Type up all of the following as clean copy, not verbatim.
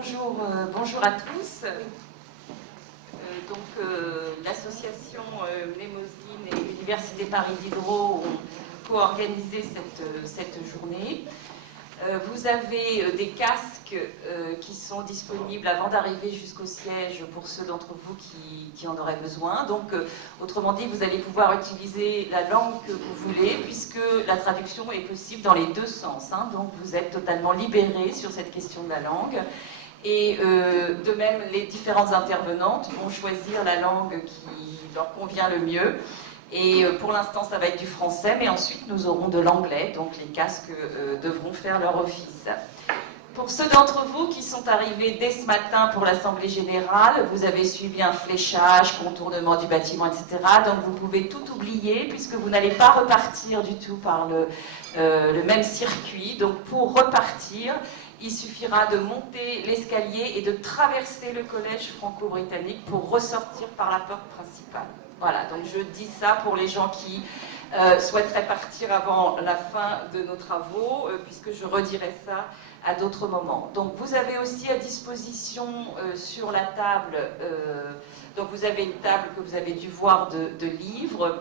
Bonjour à tous. L'association Mnémosyne et l'Université Paris Diderot ont co-organisé cette journée. Vous avez des casques qui sont disponibles avant d'arriver jusqu'au siège pour ceux d'entre vous qui en auraient besoin. Donc, autrement dit, vous allez pouvoir utiliser la langue que vous voulez puisque la traduction est possible dans les deux sens. Donc, vous êtes totalement libérés sur cette question de la langue. Et de même, les différentes intervenantes vont choisir la langue qui leur convient le mieux. Et pour l'instant, ça va être du français, mais ensuite, nous aurons de l'anglais, donc les casques devront faire leur office. Pour ceux d'entre vous qui sont arrivés dès ce matin pour l'Assemblée Générale, vous avez suivi un fléchage, contournement du bâtiment, etc. Donc vous pouvez tout oublier, puisque vous n'allez pas repartir du tout par le même circuit. Donc pour repartir, il suffira de monter l'escalier et de traverser le collège franco-britannique pour ressortir par la porte principale. Voilà, donc je dis ça pour les gens qui souhaiteraient partir avant la fin de nos travaux, puisque je redirai ça à d'autres moments. Donc vous avez aussi à disposition sur la table, donc vous avez une table que vous avez dû voir de livres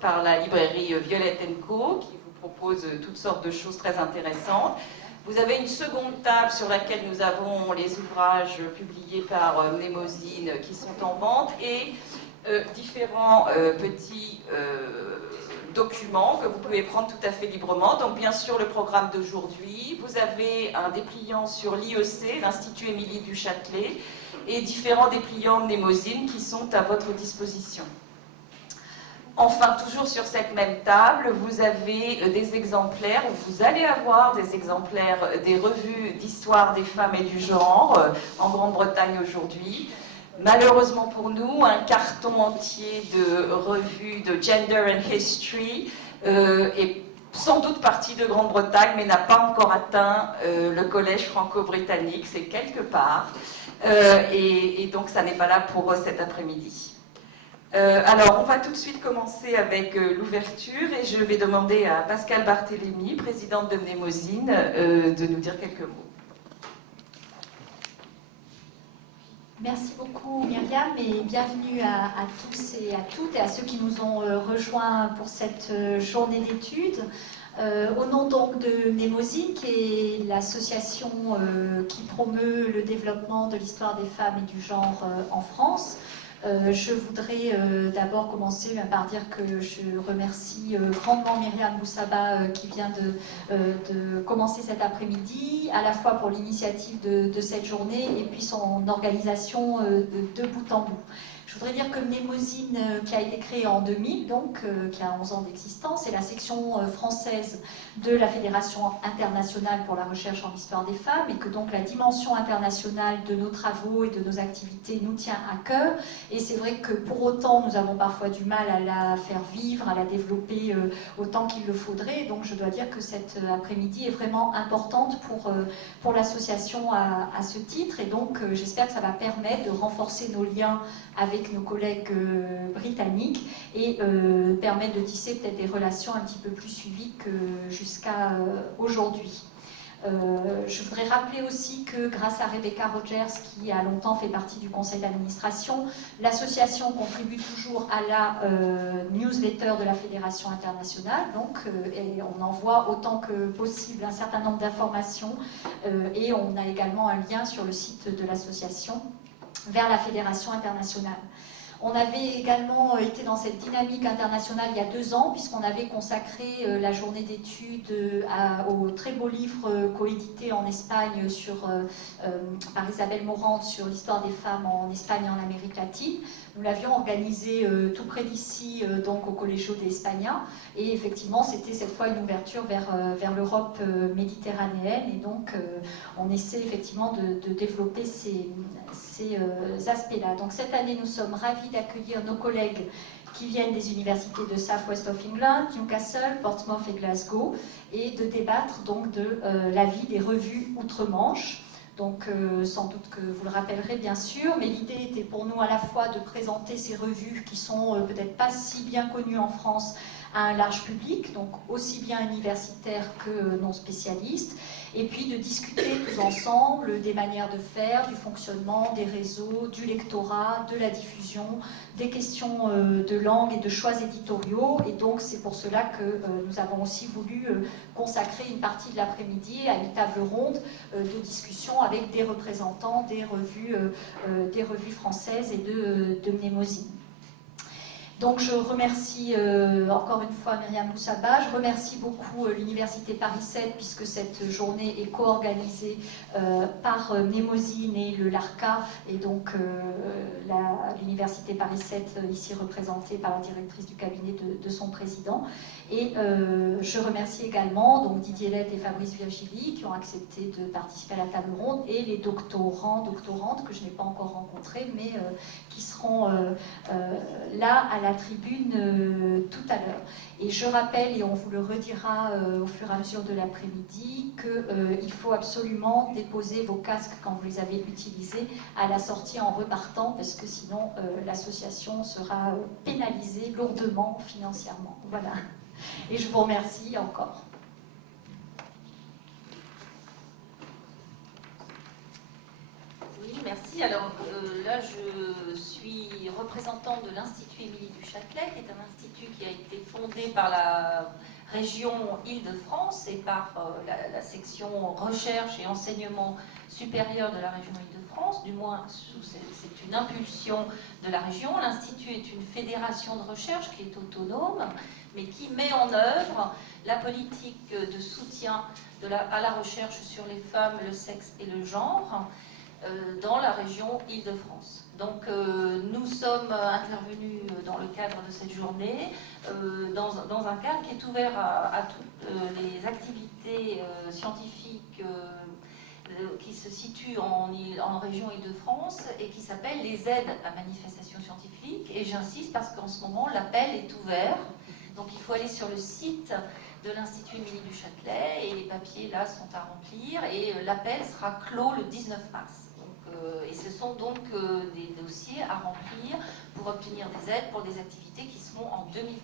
par la librairie Violet & Co, qui vous propose toutes sortes de choses très intéressantes. Vous avez une seconde table sur laquelle nous avons les ouvrages publiés par Mnémosyne qui sont en vente et différents petits documents que vous pouvez prendre tout à fait librement. Donc bien sûr le programme d'aujourd'hui, vous avez un dépliant sur l'IEC, l'Institut Émilie du Châtelet, et différents dépliants Mnémosyne qui sont à votre disposition. Enfin, toujours sur cette même table, vous avez des exemplaires, ou vous allez avoir des exemplaires des revues d'histoire des femmes et du genre en Grande-Bretagne aujourd'hui. Malheureusement pour nous, un carton entier de revues de Gender and History est sans doute parti de Grande-Bretagne, mais n'a pas encore atteint le collège franco-britannique, c'est quelque part. Et donc ça n'est pas là pour cet après-midi. Alors, on va tout de suite commencer avec l'ouverture et je vais demander à Pascale Barthélémy, présidente de Mnémosyne, de nous dire quelques mots. Merci beaucoup Myriam et bienvenue à tous et à toutes et à ceux qui nous ont rejoints pour cette journée d'études. Au nom donc de Mnémosyne, qui est l'association qui promeut le développement de l'histoire des femmes et du genre en France, je voudrais d'abord commencer par dire que je remercie grandement Myriam Boussaba qui vient de commencer cet après-midi, à la fois pour l'initiative de cette journée et puis son organisation de bout en bout. Je voudrais dire que Mnémosyne, qui a été créée en 2000, donc qui a 11 ans d'existence, est la section française de la Fédération internationale pour la recherche en histoire des femmes, et que donc la dimension internationale de nos travaux et de nos activités nous tient à cœur. Et c'est vrai que pour autant, nous avons parfois du mal à la faire vivre, à la développer autant qu'il le faudrait. Donc je dois dire que cet après-midi est vraiment importante pour l'association à ce titre. Et donc j'espère que ça va permettre de renforcer nos liens avec nos collègues britanniques et permettre de tisser peut-être des relations un petit peu plus suivies que jusqu'à aujourd'hui. Je voudrais rappeler aussi que grâce à Rebecca Rogers, qui a longtemps fait partie du conseil d'administration, l'association contribue toujours à la newsletter de la Fédération internationale, donc, et on envoie autant que possible un certain nombre d'informations et on a également un lien sur le site de l'association vers la Fédération internationale. On avait également été dans cette dynamique internationale il y a 2 ans, puisqu'on avait consacré la journée d'études au très beau livre coédité en Espagne par Isabelle Morante sur l'histoire des femmes en Espagne et en Amérique latine. Nous l'avions organisé tout près d'ici, donc au Colegio de España, et effectivement c'était cette fois une ouverture vers l'Europe méditerranéenne, et donc on essaie effectivement de développer ces aspects-là. Donc cette année, nous sommes ravis d'accueillir nos collègues qui viennent des universités de South West of England, Newcastle, Portsmouth et Glasgow, et de débattre donc de la vie des revues outre-Manche. Donc sans doute que vous le rappellerez bien sûr, mais l'idée était pour nous à la fois de présenter ces revues qui sont peut-être pas si bien connues en France à un large public, donc aussi bien universitaires que non spécialistes, et puis de discuter tous ensemble des manières de faire, du fonctionnement des réseaux, du lectorat, de la diffusion, des questions de langue et de choix éditoriaux. Et donc c'est pour cela que nous avons aussi voulu consacrer une partie de l'après-midi à une table ronde de discussion avec des représentants des revues françaises et de Mnémosyne. Donc je remercie encore une fois Myriam Boussaba, je remercie beaucoup l'Université Paris 7 puisque cette journée est co-organisée par Mnémosyne et le LARCA et donc l'Université Paris 7 ici représentée par la directrice du cabinet de son président. Et je remercie également donc, Didier Lett et Fabrice Virgili qui ont accepté de participer à la table ronde et les doctorantes que je n'ai pas encore rencontrées mais qui seront là à la tribune tout à l'heure. Et je rappelle, et on vous le redira au fur et à mesure de l'après-midi, qu'il faut absolument déposer vos casques quand vous les avez utilisés à la sortie en repartant parce que sinon l'association sera pénalisée lourdement financièrement. Voilà. Et je vous remercie encore. Oui, merci. Alors là, je suis représentante de l'Institut Émilie du Châtelet, qui est un institut qui a été fondé par la région Île-de-France et par la section recherche et enseignement supérieur de la région Île-de-France, du moins c'est une impulsion de la région. L'Institut est une fédération de recherche qui est autonome, mais qui met en œuvre la politique de soutien à la recherche sur les femmes, le sexe et le genre dans la région Île-de-France. Donc nous sommes intervenus dans le cadre de cette journée dans un cadre qui est ouvert à toutes les activités scientifiques qui se situent en région Île-de-France et qui s'appelle les aides à manifestation scientifique. Et j'insiste parce qu'en ce moment l'appel est ouvert. Donc il faut aller sur le site de l'Institut Émilie du Châtelet et les papiers là sont à remplir et l'appel sera clos le 19 mars. Et ce sont donc des dossiers à remplir pour obtenir des aides pour des activités qui seront en 2013.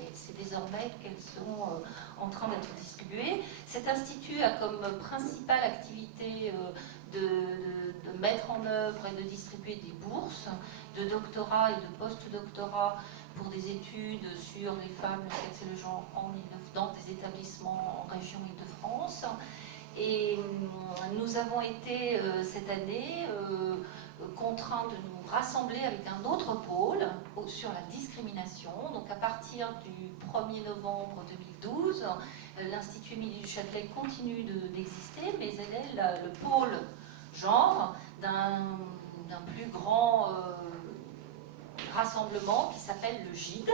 Et c'est désormais qu'elles sont en train d'être distribuées. Cet institut a comme principale activité de mettre en œuvre et de distribuer des bourses de doctorat et de post-doctorat pour des études sur les femmes, le sexe et le genre dans des établissements en région Île-de-France. Et nous avons été cette année contraints de nous rassembler avec un autre pôle sur la discrimination. Donc à partir du 1er novembre 2012, l'Institut Émilie du Châtelet continue d'exister, mais elle est le pôle genre d'un plus grand rassemblement qui s'appelle le GID,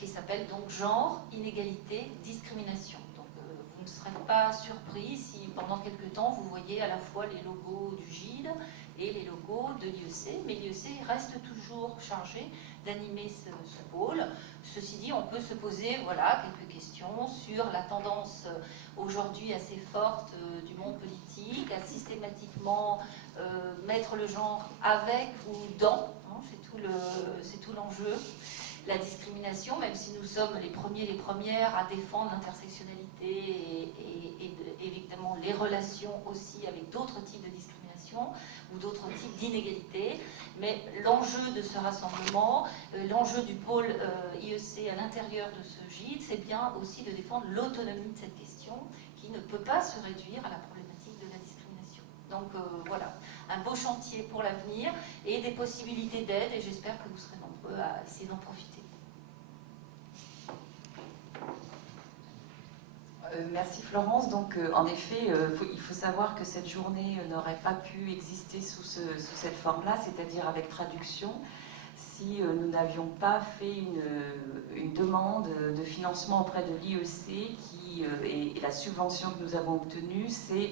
qui s'appelle donc Genre, Inégalité, Discrimination. Vous ne serez pas surpris si pendant quelques temps vous voyez à la fois les logos du GID et les logos de l'IEC, mais l'IEC reste toujours chargé d'animer ce pôle. Ceci dit, on peut se poser quelques questions sur la tendance aujourd'hui assez forte du monde politique à systématiquement mettre le genre avec ou dans, hein, c'est tout l'enjeu. La discrimination, même si nous sommes les premiers, les premières à défendre l'intersectionnalité et évidemment les relations aussi avec d'autres types de discrimination ou d'autres types d'inégalités. Mais l'enjeu de ce rassemblement, l'enjeu du pôle IEC à l'intérieur de ce GID, c'est bien aussi de défendre l'autonomie de cette question qui ne peut pas se réduire à la problématique de la discrimination. Donc voilà, un beau chantier pour l'avenir et des possibilités d'aide et j'espère que vous serez nombreux à essayer d'en profiter. Merci Florence. Donc en effet, il faut savoir que cette journée n'aurait pas pu exister sous cette forme-là, c'est-à-dire avec traduction, si nous n'avions pas fait une demande de financement auprès de l'IEC et la subvention que nous avons obtenue, c'est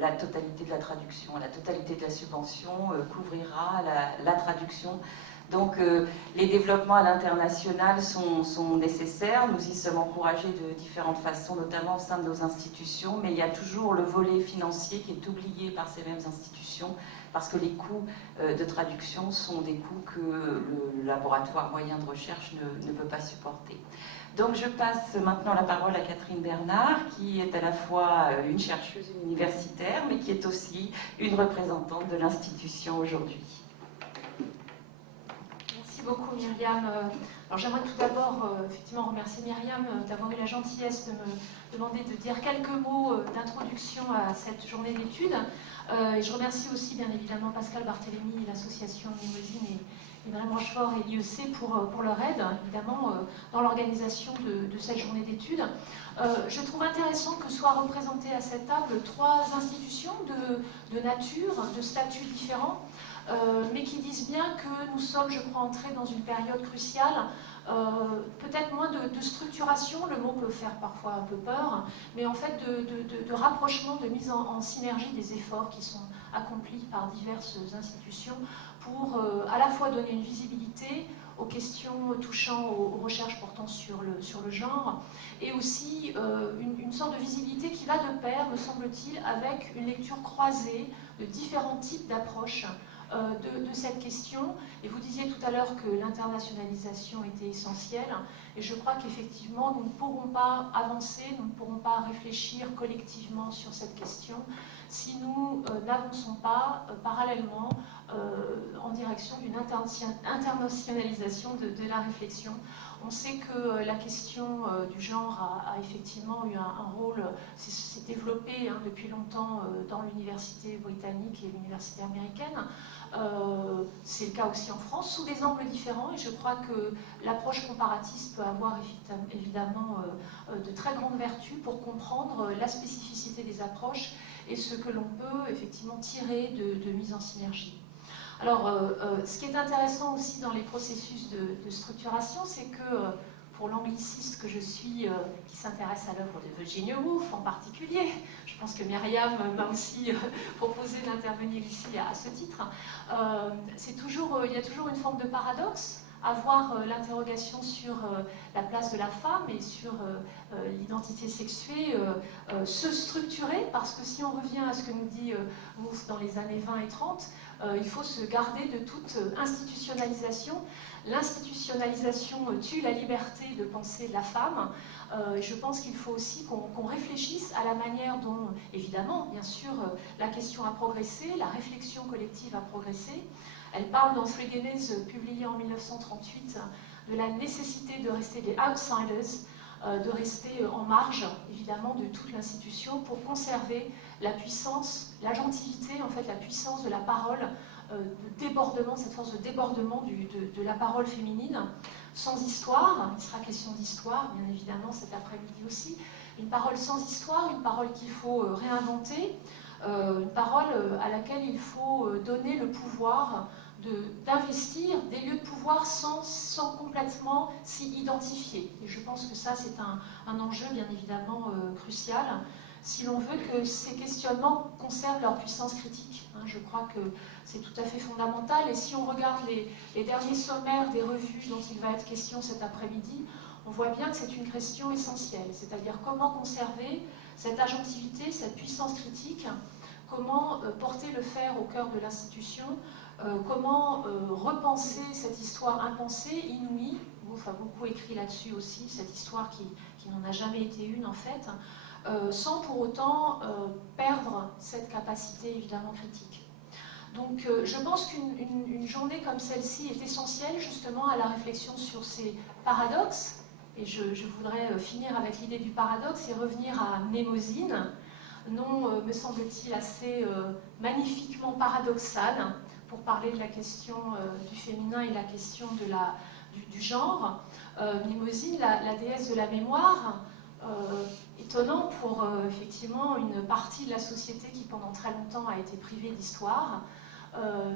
la totalité de la traduction. La totalité de la subvention couvrira la traduction. Donc les développements à l'international sont nécessaires, nous y sommes encouragés de différentes façons, notamment au sein de nos institutions, mais il y a toujours le volet financier qui est oublié par ces mêmes institutions, parce que les coûts de traduction sont des coûts que le laboratoire moyen de recherche ne peut pas supporter. Donc je passe maintenant la parole à Catherine Bernard, qui est à la fois une chercheuse universitaire, mais qui est aussi une représentante de l'institution aujourd'hui. Merci beaucoup Myriam. Alors j'aimerais tout d'abord effectivement remercier Myriam d'avoir eu la gentillesse de me demander de dire quelques mots d'introduction à cette journée d'études. Et je remercie aussi bien évidemment Pascal Barthélémy, l'association Mimosine et Madame Rochefort et l'IEC pour leur aide, évidemment, dans l'organisation de cette journée d'études. Je trouve intéressant que soient représentées à cette table 3 institutions de nature, de statuts différents, mais qui disent bien que nous sommes, je crois, entrés dans une période cruciale, peut-être moins de structuration, le mot peut faire parfois un peu peur, mais en fait de rapprochement, de mise en synergie des efforts qui sont accomplis par diverses institutions pour à la fois donner une visibilité aux questions touchant aux recherches portant sur le genre, et aussi une sorte de visibilité qui va de pair, me semble-t-il, avec une lecture croisée de différents types d'approches de cette question. Et vous disiez tout à l'heure que l'internationalisation était essentielle, et je crois qu'effectivement nous ne pourrons pas avancer, nous ne pourrons pas réfléchir collectivement sur cette question si nous n'avançons pas parallèlement en direction d'une internationalisation de la réflexion. On sait que la question du genre a effectivement eu un rôle, s'est développé depuis longtemps dans l'université britannique et l'université américaine. C'est le cas aussi en France, sous des angles différents, et je crois que l'approche comparatiste peut avoir évidemment de très grandes vertus pour comprendre la spécificité des approches et ce que l'on peut effectivement tirer de mise en synergie. Alors, ce qui est intéressant aussi dans les processus de structuration, c'est que pour l'angliciste que je suis, qui s'intéresse à l'œuvre de Virginia Woolf en particulier, je pense que Myriam m'a aussi proposé d'intervenir ici à ce titre, il y a toujours une forme de paradoxe à voir l'interrogation sur la place de la femme et sur l'identité sexuée se structurer, parce que si on revient à ce que nous dit Woolf dans les années 20 et 30, il faut se garder de toute institutionnalisation. L'institutionnalisation tue la liberté de penser de la femme. Je pense qu'il faut aussi qu'on réfléchisse à la manière dont, évidemment, bien sûr, la question a progressé, la réflexion collective a progressé. Elle parle dans Three Guineas, publié en 1938, de la nécessité de rester des outsiders, de rester en marge, évidemment, de toute l'institution pour conserver la puissance, l'agentivité, en fait, la puissance de la parole, de débordement, cette force de débordement de la parole féminine, sans histoire. Il sera question d'histoire, bien évidemment, cet après-midi aussi. Une parole sans histoire, une parole qu'il faut réinventer, une parole à laquelle il faut donner le pouvoir d'investir des lieux de pouvoir sans complètement s'y identifier. Et je pense que ça, c'est un enjeu, bien évidemment, crucial, si l'on veut que ces questionnements conservent leur puissance critique. Je crois que c'est tout à fait fondamental. Et si on regarde les derniers sommaires des revues dont il va être question cet après-midi, on voit bien que c'est une question essentielle, c'est-à-dire comment conserver cette agentivité, cette puissance critique, comment porter le fer au cœur de l'institution, comment repenser cette histoire impensée, inouïe. Woolf a beaucoup écrit là-dessus aussi, cette histoire qui n'en a jamais été une en fait, sans pour autant perdre cette capacité évidemment critique. Donc je pense qu'une journée comme celle-ci est essentielle justement à la réflexion sur ces paradoxes, et je voudrais finir avec l'idée du paradoxe et revenir à Mnémosyne, nom me semble-t-il assez magnifiquement paradoxal pour parler de la question du féminin et de la question du genre. Mnémosyne, la déesse de la mémoire, étonnant pour effectivement une partie de la société qui pendant très longtemps a été privée d'histoire.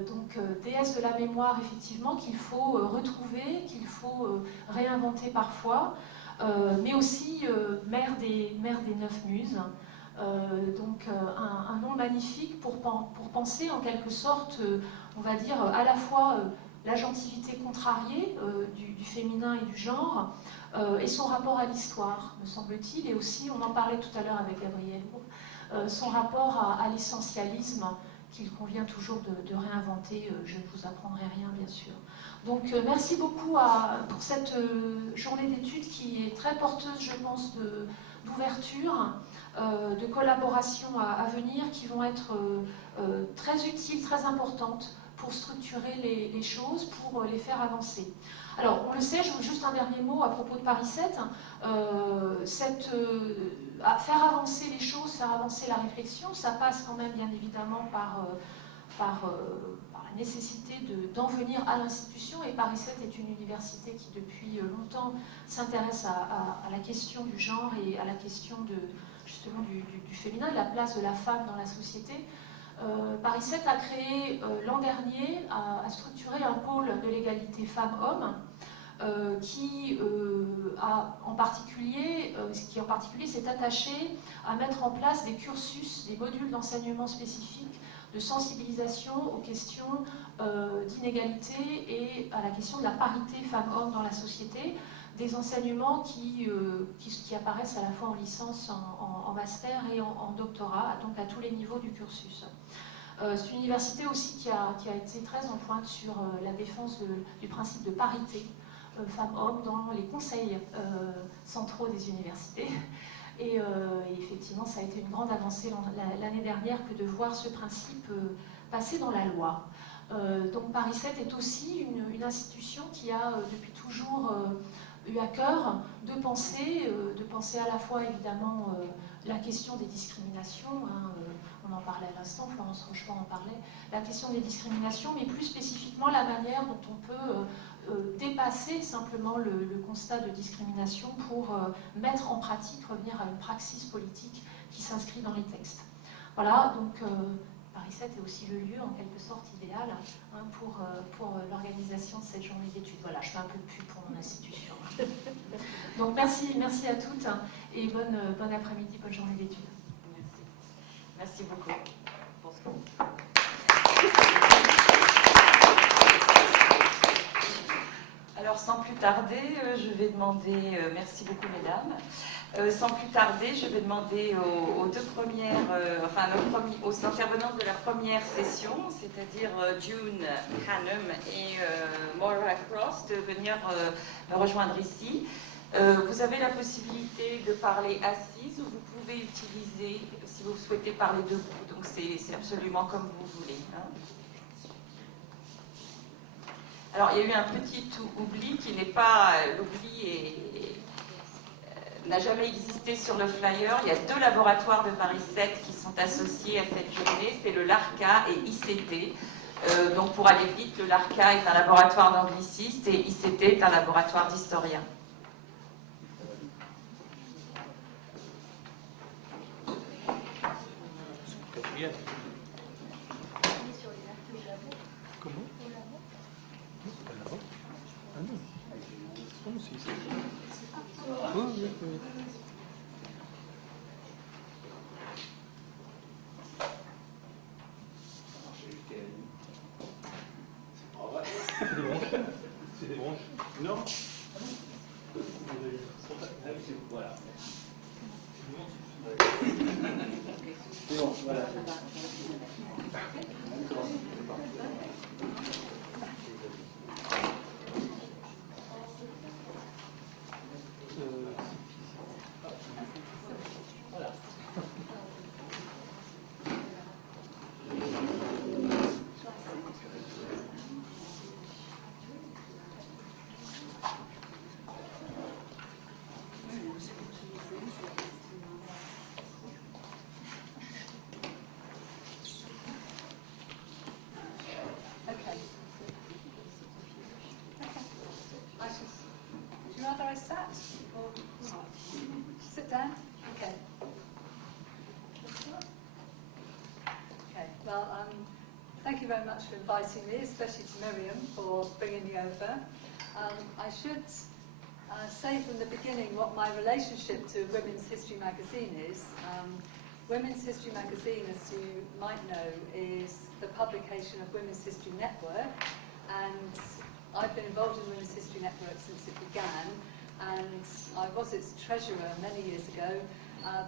Donc déesse de la mémoire effectivement qu'il faut retrouver, qu'il faut réinventer parfois, mais aussi mère des 9 muses. Donc un nom magnifique pour penser en quelque sorte, on va dire, à la fois l'agentivité contrariée du féminin et du genre, et son rapport à l'histoire, me semble-t-il, et aussi, on en parlait tout à l'heure avec Gabriel, son rapport à l'essentialisme qu'il convient toujours de réinventer. Je ne vous apprendrai rien, bien sûr. Donc, merci beaucoup pour cette journée d'études qui est très porteuse, je pense, d'ouverture, de collaboration à venir, qui vont être très utiles, très importantes pour structurer les choses, pour les faire avancer. Alors, on le sait, juste un dernier mot à propos de Paris 7. Faire avancer les choses, faire avancer la réflexion, ça passe quand même bien évidemment par la nécessité d'en venir à l'institution. Et Paris 7 est une université qui depuis longtemps s'intéresse à la question du genre et à la question justement du féminin, de la place de la femme dans la société. Paris 7 a créé l'an dernier, a structuré un pôle de l'égalité femmes-hommes qui en particulier s'est attaché à mettre en place des cursus, des modules d'enseignement spécifiques de sensibilisation aux questions d'inégalité et à la question de la parité femmes-hommes dans la société, des enseignements qui apparaissent à la fois en licence, en master et en doctorat, donc à tous les niveaux du cursus. C'est une université aussi qui a été très en pointe sur la défense du principe de parité femmes-hommes dans les conseils centraux des universités. Et effectivement, ça a été une grande avancée l'année dernière que de voir ce principe passer dans la loi. Donc Paris 7 est aussi une institution qui a depuis toujours eu à cœur de penser à la fois évidemment la question des discriminations, on en parlait à l'instant, Florence Rochefort en parlait, la question des discriminations, mais plus spécifiquement la manière dont on peut dépasser simplement le constat de discrimination pour mettre en pratique, revenir à une praxis politique qui s'inscrit dans les textes. Voilà, donc Paris 7 est aussi le lieu en quelque sorte idéal pour l'organisation de cette journée d'études. Voilà, je fais un peu de pub pour mon institution. Donc merci à toutes et bon après-midi, bonne journée d'études. Merci beaucoup. Alors sans plus tarder, je vais demander, merci beaucoup mesdames, sans plus tarder, je vais demander aux deux premières, aux intervenantes de la première session, c'est-à-dire June Hannum et Maura Cross, de venir me rejoindre ici. Vous avez la possibilité de parler assise ou vous pouvez utiliser, si vous souhaitez parler debout, donc c'est absolument comme vous voulez. Hein. Alors il y a eu un petit oubli qui n'est pas, l'oubli n'a jamais existé sur le flyer. Il y a deux laboratoires de Paris 7 qui sont associés à cette journée, c'est le LARCA et ICT. Donc pour aller vite, le LARCA est un laboratoire d'angliciste et ICT est un laboratoire d'historiens. Comment? Ah non. Oh, c'est ici. Oh, oui, oui. C'est des branches? Non. Voilà. C'est bon, voilà. I sat or not? Sit down? Okay. Okay, well, thank you very much for inviting me, especially to Miriam for bringing me over. I should say from the beginning what my relationship to Women's History magazine is. Women's History magazine, as you might know, is the publication of Women's History Network, and I've been involved in Women's History Network since it began, and I was its treasurer many years ago,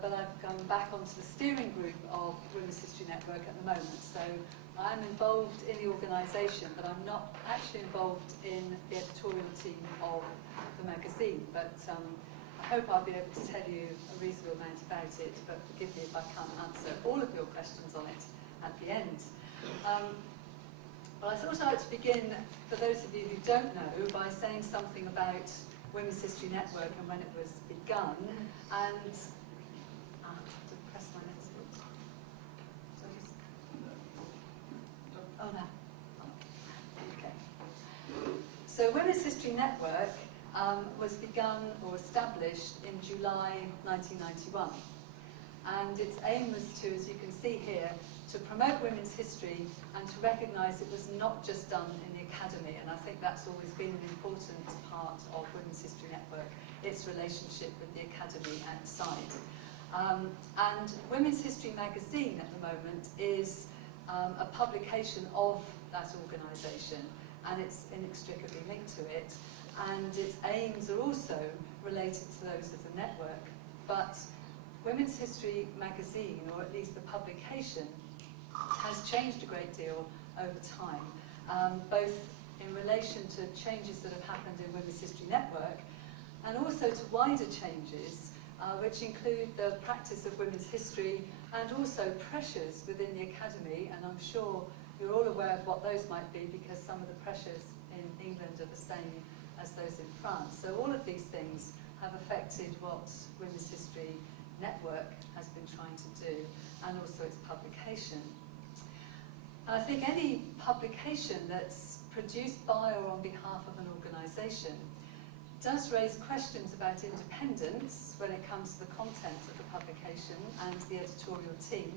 but I've gone back onto the steering group of Women's History Network at the moment. So I'm involved in the organisation, but I'm not actually involved in the editorial team of the magazine. But I hope I'll be able to tell you a reasonable amount about it, but forgive me if I can't answer all of your questions on it at the end. Well, I thought I'd like to begin, for those of you who don't know, by saying something about Women's History Network and when it was begun. And I have to press my next bit. Oh, no. Okay. So Women's History Network was begun or established in July 1991. And its aim was to, as you can see here, to promote women's history and to recognise it was not just done in the academy. And I think that's always been an important part of Women's History Network, its relationship with the academy outside. And Women's History magazine at the moment is a publication of that organisation, and it's inextricably linked to it. And its aims are also related to those of the network. But Women's History magazine, or at least the publication, has changed a great deal over time, both in relation to changes that have happened in Women's History Network, and also to wider changes, which include the practice of women's history and also pressures within the academy. And I'm sure you're all aware of what those might be, because some of the pressures in England are the same as those in France. So all of these things have affected what Women's History Network has been trying to do, and also its publication. I think any publication that's produced by or on behalf of an organisation does raise questions about independence when it comes to the content of the publication and the editorial team.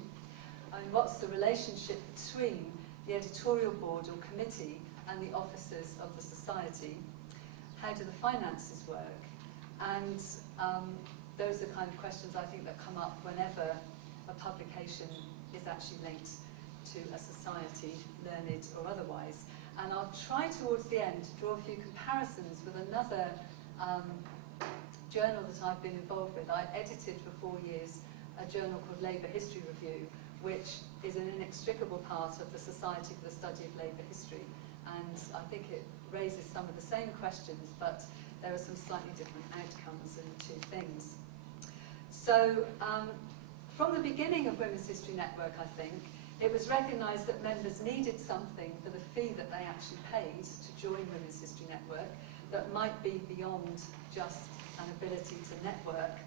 And what's the relationship between the editorial board or committee and the officers of the society? How do the finances work? And those are kind of questions I think that come up whenever a publication is actually linked to a society, learned or otherwise. And I'll try towards the end to draw a few comparisons with another journal that I've been involved with. I edited for 4 years a journal called Labour History Review, which is an inextricable part of the Society for the Study of Labour History. And I think it raises some of the same questions, but there are some slightly different outcomes in the two things. So from the beginning of Women's History Network, I think, it was recognised that members needed something for the fee that they actually paid to join Women's History Network that might be beyond just an ability to network.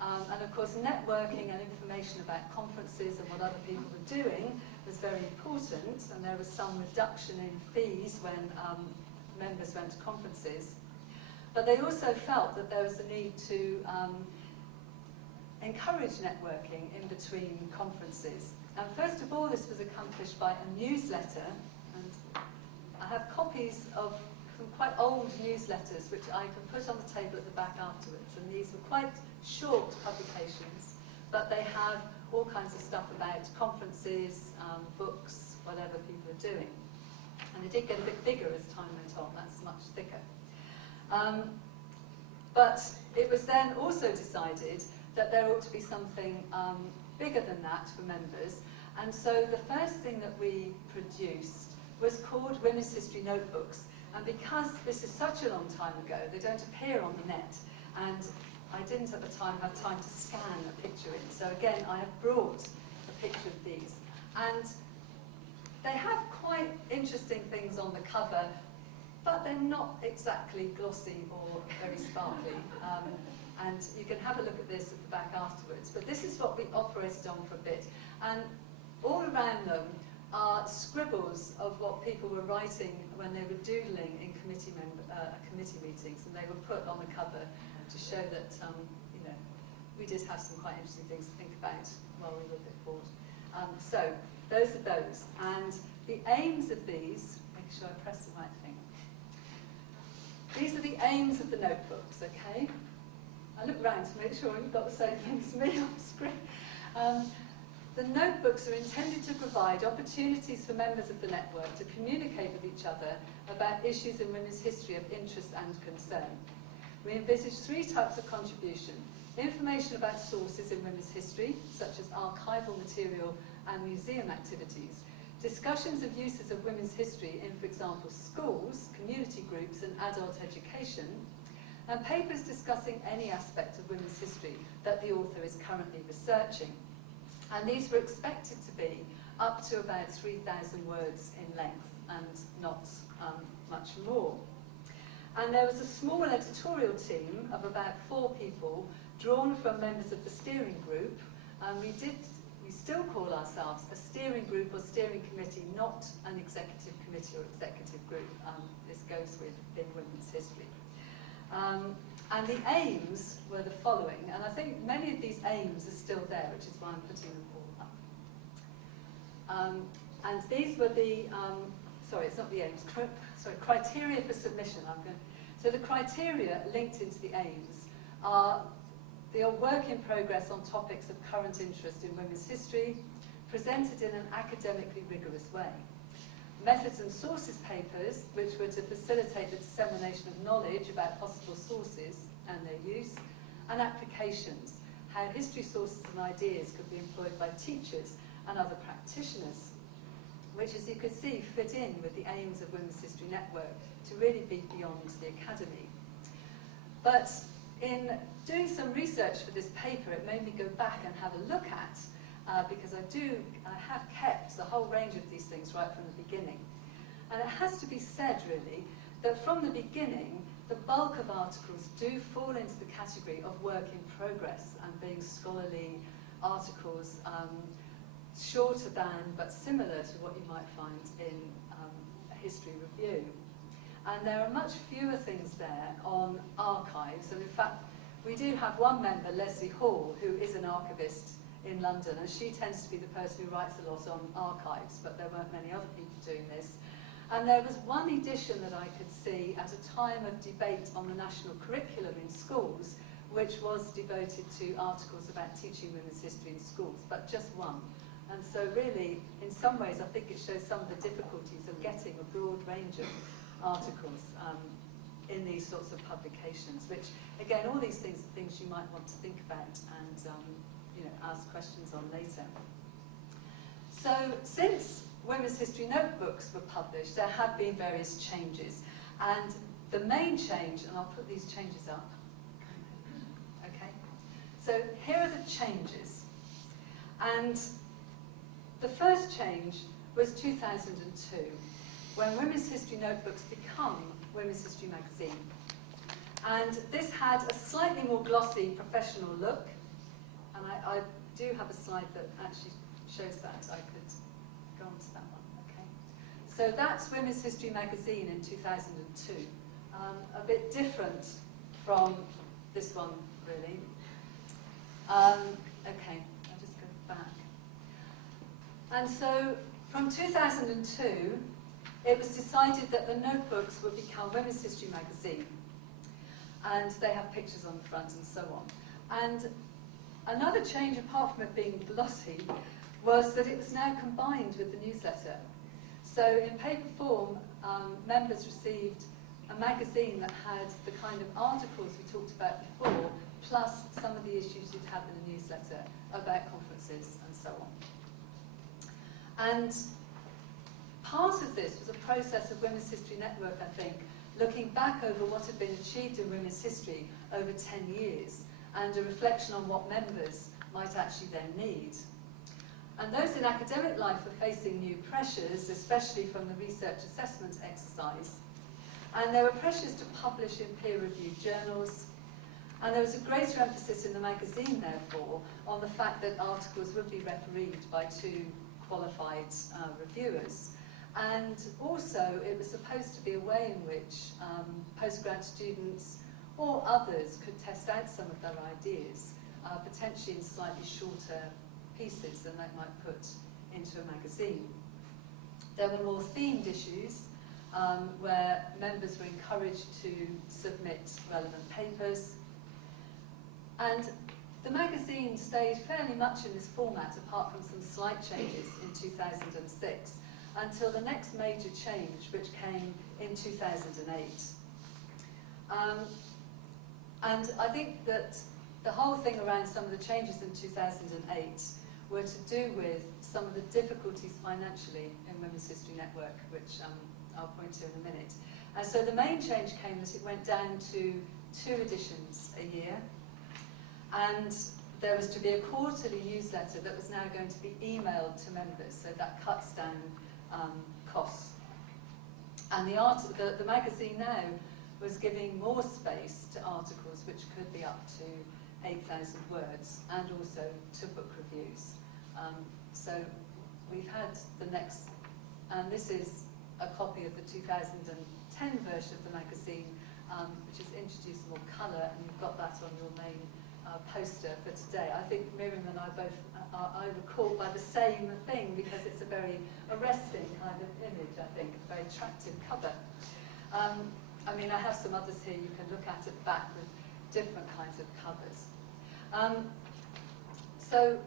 And of course, networking and information about conferences and what other people were doing was very important, and there was some reduction in fees when members went to conferences. But they also felt that there was a need to encourage networking in between conferences. And first of all, this was accomplished by a newsletter, and I have copies of some quite old newsletters which I can put on the table at the back afterwards. And these were quite short publications, but they have all kinds of stuff about conferences, books, whatever people are doing. And they did get a bit bigger as time went on. That's much thicker. But it was then also decided that there ought to be something bigger than that for members. And so the first thing that we produced was called Women's History Notebooks. And because this is such a long time ago, they don't appear on the net. And I didn't at the time have time to scan a picture in. So again, I have brought a picture of these. And they have quite interesting things on the cover, but they're not exactly glossy or very sparkly. And you can have a look at this at the back afterwards. But this is what we operated on for a bit. And all around them are scribbles of what people were writing when they were doodling in committee meetings, and they were put on the cover to show that you know, we did have some quite interesting things to think about while we were a bit bored. So those are those, and the aims of these. Make sure I press the right thing. These are the aims of the notebooks. Okay, I look round to make sure you've got the same thing as me on the screen. The notebooks are intended to provide opportunities for members of the network to communicate with each other about issues in women's history of interest and concern. We envisage 3 types of contribution: information about sources in women's history, such as archival material and museum activities, discussions of uses of women's history in, for example, schools, community groups and adult education, and papers discussing any aspect of women's history that the author is currently researching. And these were expected to be up to about 3,000 words in length and not much more. And there was a small editorial team of about 4 people drawn from members of the steering group, and we still call ourselves a steering group or steering committee, not an executive committee or executive group. This goes with in women's history. And the aims were the following, and I think many of these aims are still there, which is why I'm putting them all up. And these were the, sorry, it's not the aims, criteria for submission. So the criteria linked into the aims are they are work in progress on topics of current interest in women's history, presented in an academically rigorous way. Methods and sources papers, which were to facilitate the dissemination of knowledge about possible sources and their use, and applications, how history sources and ideas could be employed by teachers and other practitioners, which, as you can see, fit in with the aims of Women's History Network to really be beyond the academy. But in doing some research for this paper, it made me go back and have a look at, because I have kept the whole range of these things right from the beginning. And it has to be said, really, that from the beginning, the bulk of articles do fall into the category of work in progress and being scholarly articles, shorter than but similar to what you might find in a history review. And there are much fewer things there on archives, and in fact we do have one member, Leslie Hall, who is an archivist in London, and she tends to be the person who writes a lot on archives, but there weren't many other people doing this. And there was one edition that I could see at a time of debate on the national curriculum in schools, which was devoted to articles about teaching women's history in schools, but just one. And so really, in some ways, I think it shows some of the difficulties of getting a broad range of articles in these sorts of publications, which, again, all these things are things you might want to think about and ask questions on later. So since Women's History Notebooks were published, there have been various changes. And the main change, and I'll put these changes up. Okay. So here are the changes. And the first change was 2002, when Women's History Notebooks become Women's History Magazine. And this had a slightly more glossy professional look. And I do have a slide that actually shows that. I could go on to that one. Okay. So that's Women's History Magazine in 2002. A bit different from this one, really. Okay, I'll just go back. And so from 2002, it was decided that the notebooks would become Women's History Magazine. And they have pictures on the front and so on. And another change, apart from it being glossy, was that it was now combined with the newsletter. So in paper form, members received a magazine that had the kind of articles we talked about before, plus some of the issues you'd have in a newsletter about conferences and so on. And part of this was a process of Women's History Network, I think, looking back over what had been achieved in women's history over 10 years, and a reflection on what members might actually then need. And those in academic life are facing new pressures, especially from the research assessment exercise. And there were pressures to publish in peer-reviewed journals, and there was a greater emphasis in the magazine, therefore, on the fact that articles would be refereed by 2 qualified reviewers. And also, it was supposed to be a way in which postgrad students or others could test out some of their ideas, potentially in slightly shorter pieces than they might put into a magazine. There were more themed issues, where members were encouraged to submit relevant papers. And the magazine stayed fairly much in this format, apart from some slight changes in 2006, until the next major change, which came in 2008. And I think that the whole thing around some of the changes in 2008 were to do with some of the difficulties financially in Women's History Network, which I'll point to in a minute. And so the main change came that it went down to 2 editions a year, and there was to be a quarterly newsletter that was now going to be emailed to members, so that cuts down costs. And the magazine now was giving more space to articles which could be up to 8,000 words, and also to book reviews. So we've had the next, and this is a copy of the 2010 version of the magazine, which has introduced more colour, and you've got that on your main poster for today. I think Miriam and I both are caught by the same thing, because it's a very arresting kind of image, I think, a very attractive cover. I mean, I have some others here you can look at the back with different kinds of covers. So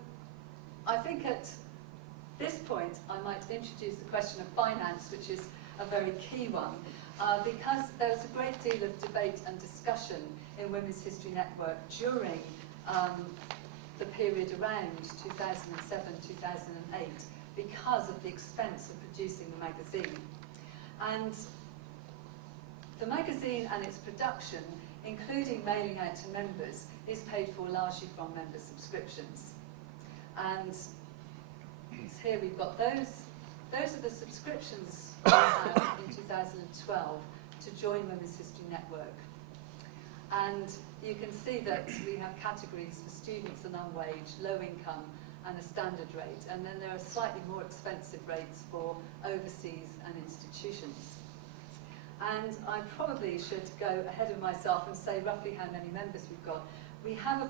I think at this point I might introduce the question of finance, which is a very key one, because there's a great deal of debate and discussion in Women's History Network during the period around 2007-2008 because of the expense of producing the magazine. And the magazine and its production, including mailing out to members, is paid for largely from member subscriptions. And here we've got those are the subscriptions we had in 2012 to join Women's History Network. And you can see that we have categories for students and unwaged, low income, and a standard rate. And then there are slightly more expensive rates for overseas and institutions. And I probably should go ahead of myself and say roughly how many members we've got. We have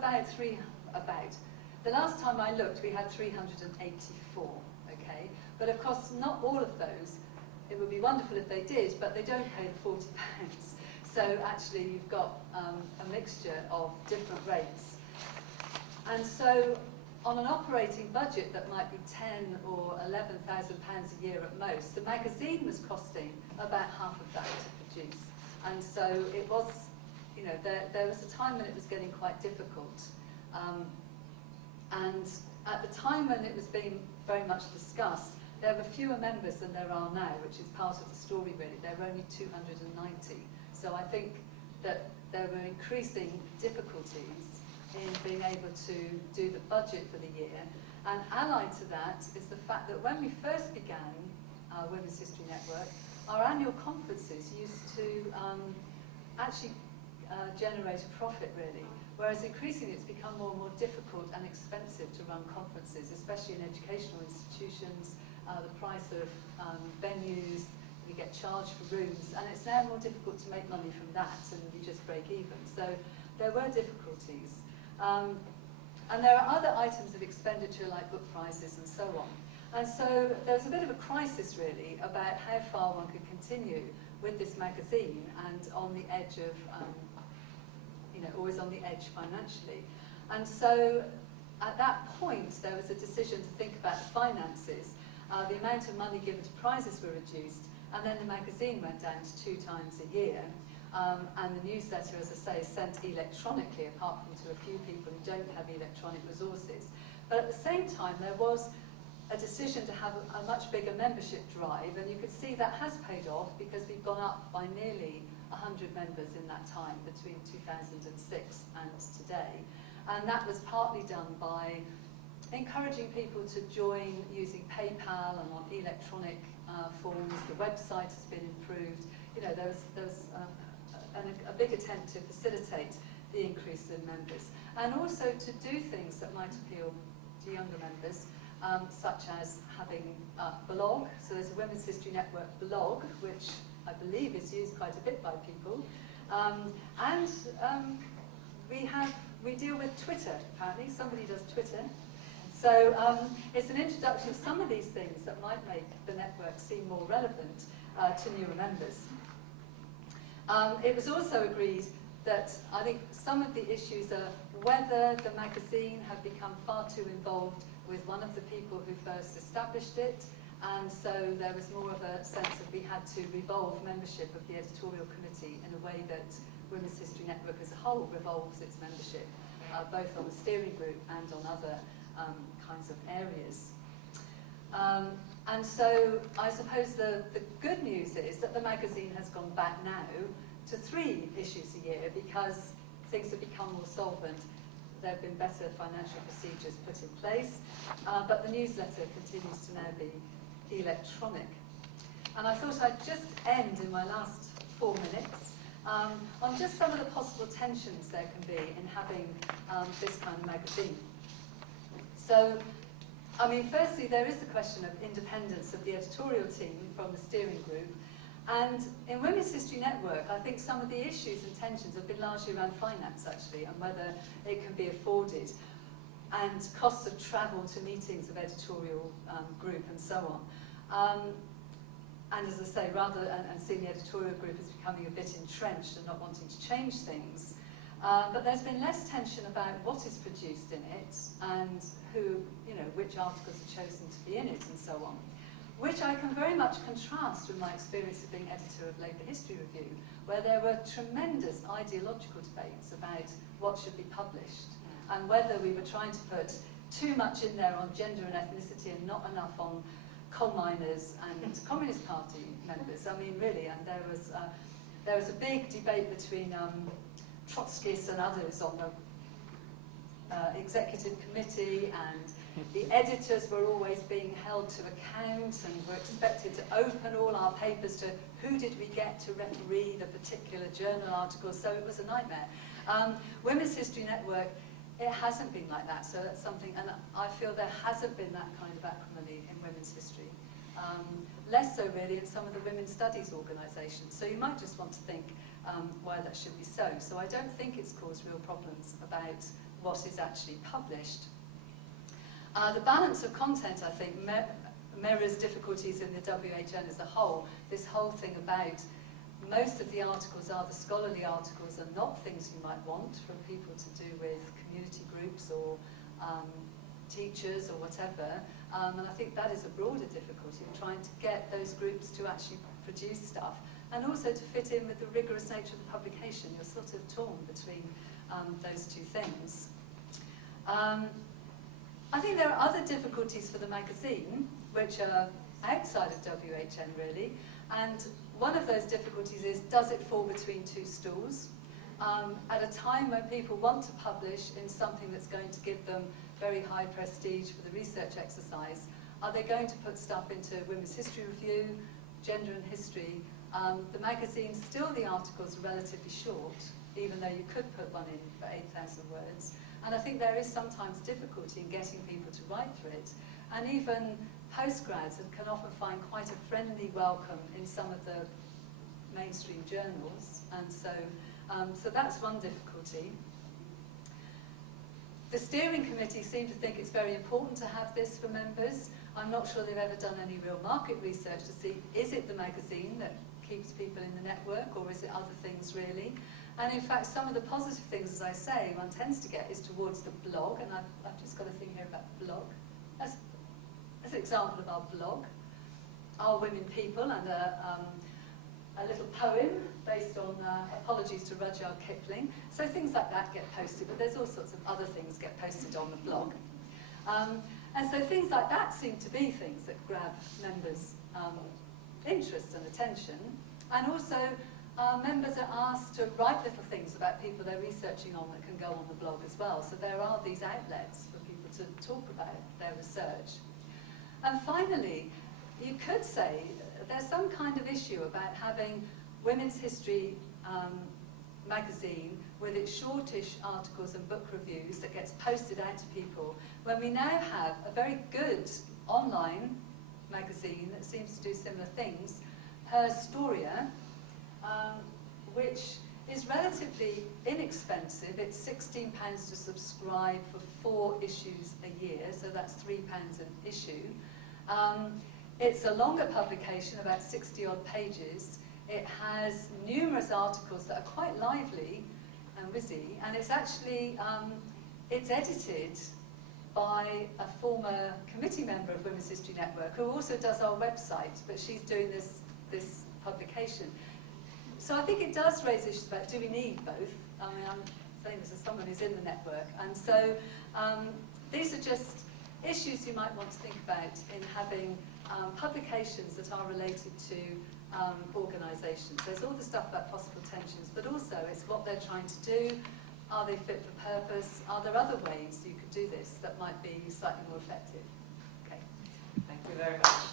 the last time I looked, we had 384, okay? But of course, not all of those, it would be wonderful if they did, but they don't pay the £40. So actually, you've got a mixture of different rates. And so on an operating budget that might be £10,000 or £11,000 a year at most, the magazine was costing about half of that to produce. And so it was, you know, there was a time when it was getting quite difficult. And at the time when it was being very much discussed, there were fewer members than there are now, which is part of the story really. There were only 290. So I think that there were increasing difficulties in being able to do the budget for the year. And allied to that is the fact that when we first began Women's History Network, our annual conferences used to actually generate a profit really. Whereas increasingly it's become more and more difficult and expensive to run conferences, especially in educational institutions, the price of venues, we get charged for rooms, and it's now more difficult to make money from that, and you just break even. So there were difficulties. And there are other items of expenditure like book prizes and so on. And so there was a bit of a crisis really about how far one could continue with this magazine, and on the edge of always on the edge financially. And so at that point, there was a decision to think about the finances. The amount of money given to prizes were reduced, and then the magazine went down to 2 times a year. And the newsletter, as I say, is sent electronically, apart from to a few people who don't have electronic resources. But at the same time, there was a decision to have a much bigger membership drive, and you could see that has paid off, because we've gone up by nearly 100 members in that time, between 2006 and today. And that was partly done by encouraging people to join using PayPal and on electronic forms. The website has been improved. You know, there was a big attempt to facilitate the increase in members, and also to do things that might appeal to younger members, such as having a blog. So there's a Women's History Network blog, which I believe is used quite a bit by people. We deal with Twitter, apparently. Somebody does Twitter. So it's an introduction of some of these things that might make the network seem more relevant to newer members. It was also agreed that I think some of the issues are whether the magazine had become far too involved with one of the people who first established it, and so there was more of a sense that we had to revolve membership of the editorial committee in a way that Women's History Network as a whole revolves its membership. both on the steering group and on other kinds of areas. And so I suppose the good news is that the magazine has gone back now to 3 issues a year because things have become more solvent. There have been better financial procedures put in place, but the newsletter continues to now be electronic. And I thought I'd just end in my last 4 minutes on just some of the possible tensions there can be in having this kind of magazine. So, I mean, firstly, there is the question of independence of the editorial team from the steering group. And in Women's History Network, I think some of the issues and tensions have been largely around finance, actually, and whether it can be afforded, and costs of travel to meetings of editorial group and so on. And as I say, and seeing the editorial group as becoming a bit entrenched and not wanting to change things. But there's been less tension about what is produced in it and which articles are chosen to be in it and so on, which I can very much contrast with my experience of being editor of Labour History Review, where there were tremendous ideological debates about what should be published and whether we were trying to put too much in there on gender and ethnicity and not enough on coal miners and Communist Party members. I mean, really, and there was a big debate between Trotskyists and others on the executive committee, and the editors were always being held to account and were expected to open all our papers to who did we get to referee the particular journal articles, so it was a nightmare. Women's History Network, it hasn't been like that, so that's something, and I feel there hasn't been that kind of acrimony in women's history. Less so really in some of the women's studies organisations, so you might just want to think why that should be so. So I don't think it's caused real problems about what is actually published. The balance of content, I think, mirrors difficulties in the WHN as a whole. This whole thing about most of the articles are the scholarly articles and not things you might want from people to do with community groups or teachers or whatever. And I think that is a broader difficulty of trying to get those groups to actually produce stuff and also to fit in with the rigorous nature of the publication. You're sort of torn between those two things. I think there are other difficulties for the magazine, which are outside of WHN really, and one of those difficulties is, does it fall between 2 stools? At a time when people want to publish in something that's going to give them very high prestige for the research exercise, are they going to put stuff into Women's History Review, Gender and History? The magazine, still the articles are relatively short, even though you could put one in for 8,000 words. And I think there is sometimes difficulty in getting people to write for it. And even postgrads can often find quite a friendly welcome in some of the mainstream journals. And so, so that's one difficulty. The steering committee seem to think it's very important to have this for members. I'm not sure they've ever done any real market research to see, is it the magazine that keeps people in the network, or is it other things really? And in fact, some of the positive things, as I say, one tends to get is towards the blog, and I've just got a thing here about blog. As an example of our blog, Are Women People, and a little poem based on apologies to Rudyard Kipling. So things like that get posted, but there's all sorts of other things get posted on the blog. And so things like that seem to be things that grab members' interest and attention. And also, members are asked to write little things about people they're researching on that can go on the blog as well. So there are these outlets for people to talk about their research. And finally, you could say there's some kind of issue about having Women's History magazine with its shortish articles and book reviews that gets posted out to people, when we now have a very good online magazine that seems to do similar things, Herstoria, which is relatively inexpensive. It's £16 to subscribe for 4 issues a year, so that's £3 an issue. It's a longer publication, about 60-odd pages. It has numerous articles that are quite lively and witty, and it's actually, it's edited by a former committee member of Women's History Network, who also does our website, but she's doing this publication. So I think it does raise issues about, do we need both? I mean, saying this as someone who's in the network. And so these are just issues you might want to think about in having publications that are related to organisations. There's all the stuff about possible tensions, but also it's what they're trying to do. Are they fit for purpose? Are there other ways you could do this that might be slightly more effective? Okay. Thank you very much.